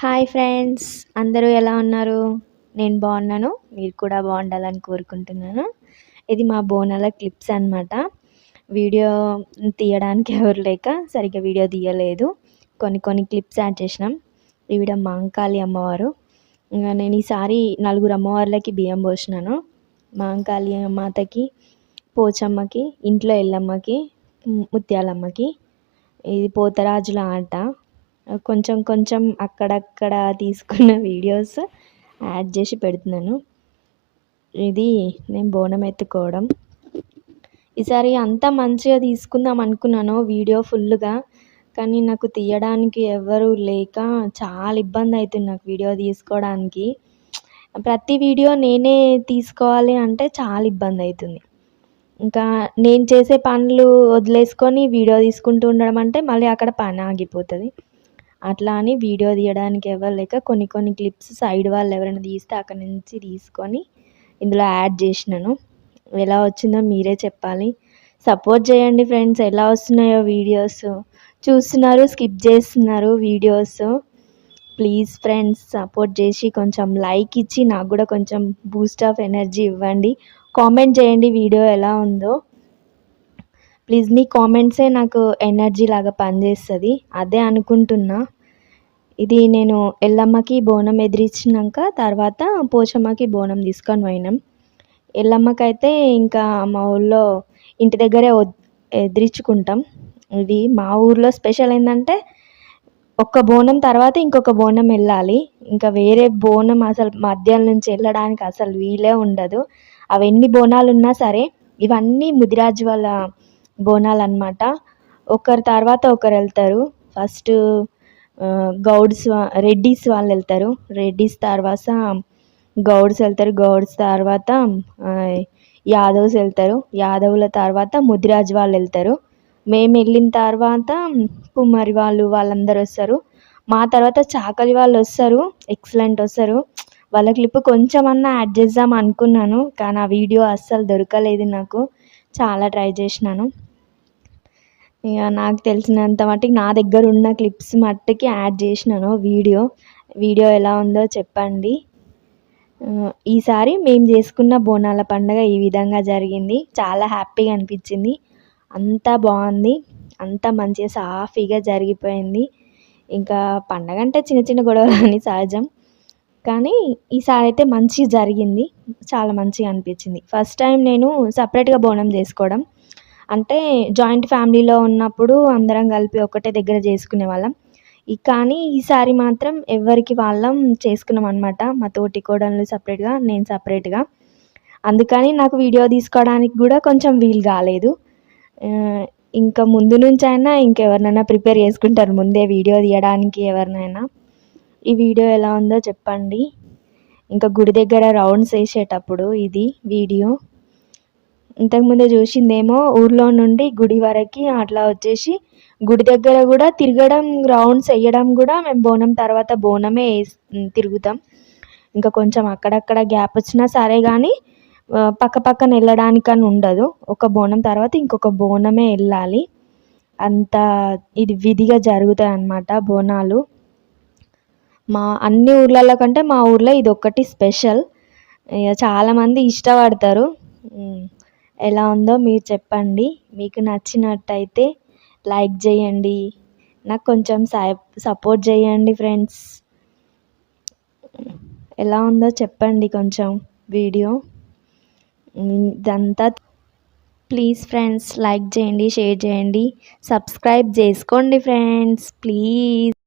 Hi friends, అందరూ ఎలా ఉన్నారు? నేను బాగున్నాను. మీరు కూడా బాగుండాలని కోరుకుంటున్నాను. ఇది మా బోనాల క్లిప్స్ అన్నమాట. వీడియో తీయడానికి ఎవరు లేక సరిగ్గా వీడియో తీయలేదు. కొన్ని క్లిప్స్ యాడ్ చేసినాం. ఈవిడ మహంకాళి అమ్మవారు. నేను ఈసారి నలుగురు అమ్మవార్లకి బియ్యం పోసినాను. మహంకాళి మాతకి, పోచమ్మకి, ఇంట్లో ఎల్లమ్మకి, ముత్యాలమ్మకి. ఇది పోతరాజుల ఆట. కొంచెం కొంచెం అక్కడక్కడ తీసుకున్న వీడియోస్ యాడ్ చేసి పెడుతున్నాను. ఇది నేను బోనం ఎత్తుకోవడం. ఈసారి అంతా మంచిగా తీసుకుందాం అనుకున్నాను వీడియో ఫుల్గా. కానీ నాకు తీయడానికి ఎవరు లేక చాలా ఇబ్బంది అవుతుంది నాకు వీడియో తీసుకోవడానికి. ప్రతి వీడియో నేనే తీసుకోవాలి అంటే చాలా ఇబ్బంది అవుతుంది. ఇంకా నేను చేసే పనులు వదిలేసుకొని వీడియో తీసుకుంటూ ఉండడం అంటే మళ్ళీ అక్కడ పని ఆగిపోతుంది. అట్లా అని వీడియో తీయడానికి ఎవరు లేక కొన్ని క్లిప్స్ సైడ్ వాళ్ళు ఎవరైనా తీస్తే అక్కడ నుంచి తీసుకొని ఇందులో యాడ్ చేసినాను. ఎలా వచ్చిందో మీరే చెప్పాలి. సపోర్ట్ చేయండి ఫ్రెండ్స్. ఎలా వస్తున్నాయో వీడియోస్ చూస్తున్నారు, స్కిప్ చేస్తున్నారు వీడియోస్. ప్లీజ్ ఫ్రెండ్స్, సపోర్ట్ చేసి కొంచెం లైక్ ఇచ్చి నాకు కూడా కొంచెం బూస్ట్ ఆఫ్ ఎనర్జీ ఇవ్వండి. కామెంట్ చేయండి వీడియో ఎలా ఉందో. ప్లీజ్ మీ కామెంట్సే నాకు ఎనర్జీ లాగా పనిచేస్తుంది. అదే అనుకుంటున్నా. ఇది నేను ఎల్లమ్మకి బోనం ఎదిరించినాక తర్వాత పోచమ్మకి బోనం తీసుకొని పోయినాం. ఎల్లమ్మకైతే ఇంకా మా ఊళ్ళో ఇంటి దగ్గరే ఎదిరించుకుంటాం. ఇది మా ఊర్లో స్పెషల్ ఏంటంటే ఒక్క బోనం తర్వాత ఇంకొక బోనం వెళ్ళాలి. ఇంకా వేరే బోనం అసలు మధ్యాహ్నం నుంచి వెళ్ళడానికి అసలు వీలే ఉండదు. అవి ఎన్ని బోనాలు ఉన్నా సరే. ఇవన్నీ ముదిరాజు వాళ్ళ బోనాలు అన్నమాట. ఒకరి తర్వాత ఒకరు వెళ్తారు. ఫస్ట్ గౌడ్స్ రెడ్డిస్ వాళ్ళు వెళ్తారు. రెడ్డిస్ తర్వాత గౌడ్స్ వెళ్తారు. గౌడ్స్ తర్వాత యాదవ్స్ వెళ్తారు. యాదవుల తర్వాత ముదిరాజు వాళ్ళు వెళ్తారు. మేము వెళ్ళిన తర్వాత కుమ్మరి వాళ్ళందరూ వస్తారు. మా తర్వాత చాకలి వాళ్ళు వస్తారు. ఎక్సలెంట్ వస్తారు. వాళ్ళ క్లిప్ కొంచెమన్నా యాడ్ చేద్దాం అనుకున్నాను. కానీ ఆ వీడియో అస్సలు దొరకలేదు నాకు. చాలా ట్రై చేసినాను. ఇక నాకు తెలిసినంత మట్టుకు నా దగ్గర ఉన్న క్లిప్స్ మట్టుకి యాడ్ చేసినాను వీడియో ఎలా ఉందో చెప్పండి. ఈసారి మేము చేసుకున్న బోనాల పండుగ ఈ విధంగా జరిగింది. చాలా హ్యాపీగా అనిపించింది. అంతా బాగుంది. అంతా మంచిగా సాఫీగా జరిగిపోయింది. ఇంకా పండగ అంటే చిన్న చిన్న గొడవలు అని సహజం. కానీ ఈసారి అయితే మంచిగా జరిగింది. చాలా మంచిగా అనిపించింది. ఫస్ట్ టైం నేను సపరేట్గా బోనం చేసుకోవడం. అంటే జాయింట్ ఫ్యామిలీలో ఉన్నప్పుడు అందరం కలిపి ఒకటే దగ్గర చేసుకునే వాళ్ళం. కానీ ఈసారి మాత్రం ఎవరికి వాళ్ళం చేసుకున్నాం అనమాట. మా తోటి కోడళ్ళు సపరేట్గా, నేను సపరేట్గా. అందుకని నాకు వీడియో తీసుకోవడానికి కూడా కొంచెం వీలు కాలేదు. ఇంకా ముందు నుంచి అయినా ఇంకెవరినైనా ప్రిపేర్ చేసుకుంటారు ముందే వీడియో తీయడానికి ఎవరినైనా. ఈ వీడియో ఎలా ఉందో చెప్పండి. ఇంకా గుడి దగ్గర రౌండ్స్ వేసేటప్పుడు ఇది వీడియో. ఇంతకుముందే చూసిందేమో ఊర్లో నుండి గుడి వరకు అట్లా వచ్చేసి గుడి దగ్గర కూడా తిరగడం, రౌండ్స్ వేయడం కూడా మేము బోనం తర్వాత బోనమే తిరుగుతాం. ఇంకా కొంచెం అక్కడక్కడ గ్యాప్ వచ్చినా సరే కానీ పక్క పక్కన వెళ్ళడానికని ఉండదు. ఒక బోనం తర్వాత ఇంకొక బోనమే వెళ్ళాలి. అంత ఇది విధిగా జరుగుతాయి అన్నమాట బోనాలు. మా అన్ని ఊర్లలో కంటే మా ఊర్లో ఇది ఒక్కటి స్పెషల్. ఇక చాలామంది ఇష్టపడతారు. ఎలా ఉందో మీరు చెప్పండి. మీకు నచ్చినట్టయితే లైక్ చేయండి. నాకు కొంచెం సపోర్ట్ చేయండి ఫ్రెండ్స్. ఎలా ఉందో చెప్పండి కొంచెం వీడియో ఇదంతా. ప్లీజ్ ఫ్రెండ్స్, లైక్ చేయండి, షేర్ చేయండి, సబ్స్క్రైబ్ చేసుకోండి ఫ్రెండ్స్ ప్లీజ్.